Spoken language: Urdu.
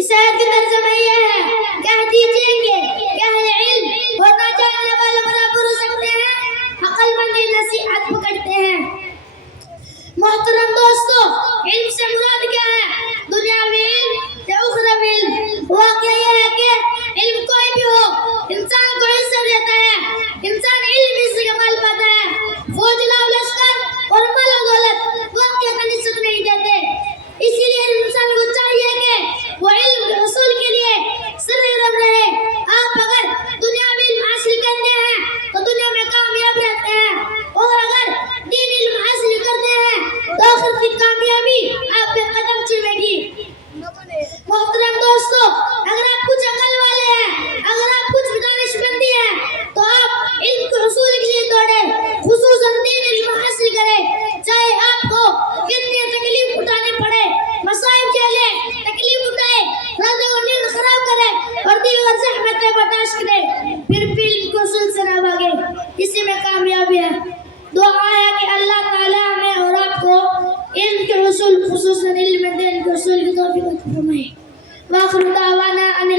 اس آیت کا ترجمہ یہ ہے، کہہ دیجئے کہ اہل علم ہونا جاننے والے برابر ہو سکتے ہیں، عقل مند نصیحت پکڑتے ہیں۔ محترم دوستو، علم سے مراد کیا ہے؟ دنیاوی علم یا اخروی علم؟ واقعہ یہ ہے کہ علم کوئی بھی ہو، انسان کو عزت دیتا ہے۔ انسان علم ہی سے کمال پاتا ہے۔ فوج، ناؤ، لشکر اور مال و دولت واقعہ کا نصف نہیں دیتے۔ اسی لیے انسان کو چاہیے کہ وہ علم کے حصول کے لیے سرگرم رہے۔ آپ اگر دنیاوی علم حاصل کرتے ہیں تو دنیا میں کامیاب رہتے ہیں، اور اگر دین علم حاصل کرتے ہیں تو آخرت کی کامیابی آپ کے قدم چومے گی۔ محترم دوستو، اگر آپ کچھ عقل والے ہیں، اگر آپ کچھ دانش مندی ہیں، تو آپ علم کے حصول کے لیے دوڑیں، خصوصاً دین علم حاصل کریں، چاہے آپ کو کتنی تکلیف اٹھانی پڑے، مصائب جھیلیں، تکلیف اٹھائیں، راتوں کو نیند خراب کریں اور دیگر زحمتیں برداشت کریں، پھر بھی علم کے حصول سے نہ بھاگیں، اسی میں کامیابی ہے۔ دعا ہے کہ اللہ تعالیٰ ہمیں اور آپ کو علم کے حصول، خصوصاً علم دین کے حصول کی توفیق عطا فرمائے۔ وآخر دعوانا ان